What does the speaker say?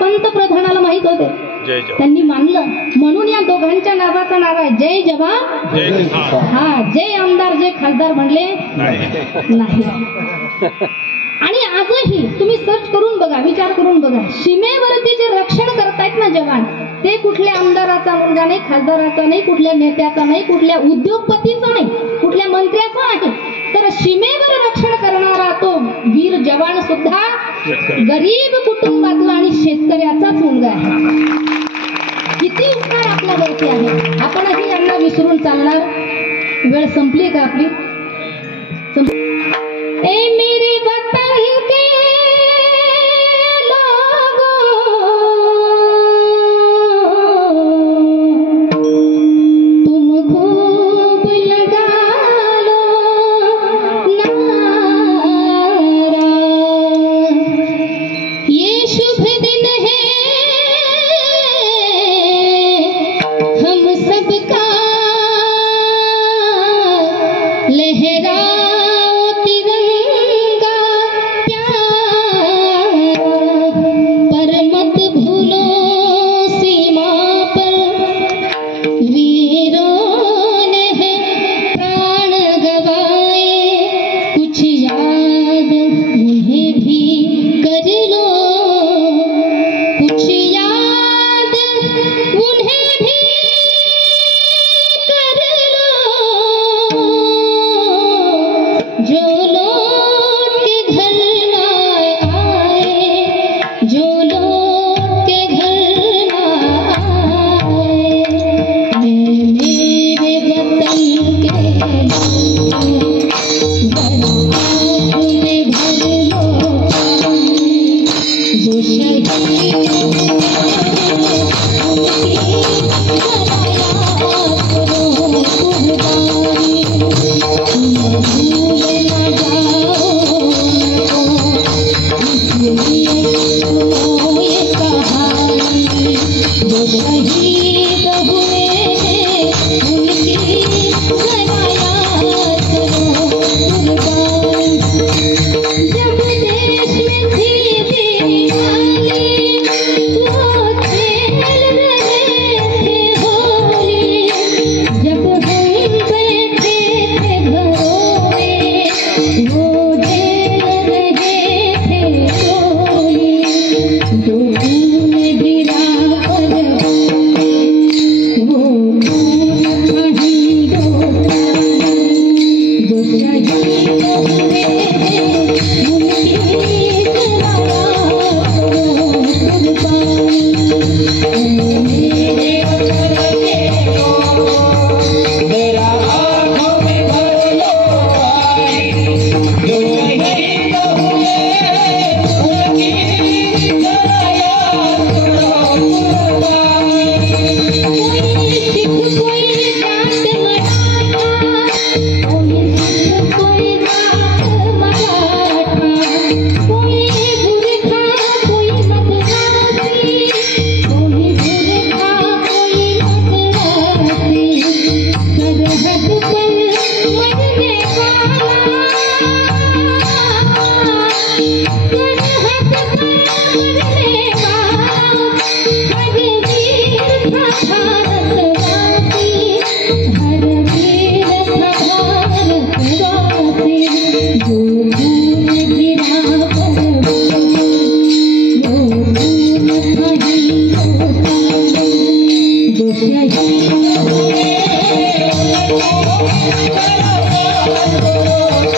पंतप्रधानाला माहित होते, त्यांनी मानलं. म्हणून या दोघांच्या नावाचा नाव आहे जय जवान जय किसान. हा, जय आमदार जय खासदार म्हणले नाही. आणि आजही तुम्ही सर्च करून बघा, विचार करून बघा, सीमेवरती जे रक्षण करतायत ना जवान, ते कुठल्या आमदाराचा मुलगा नाही, खासदाराचा नाही, कुठल्या नेत्याचा नाही, कुठल्या उद्योगपतीचा नाही, कुठल्या मंत्र्याचा नाही, तर सीमेवर रक्षण करणारा तो वीर जवान सुद्धा गरीब कुटुंबातला आणि शेतकऱ्याचाच मुलगा आहे. किती उपकार आपल्यावरती आहे, आपणही यांना विसरून चालणार? वेळ संपली का आपली? ए मेरे वतन के Oh,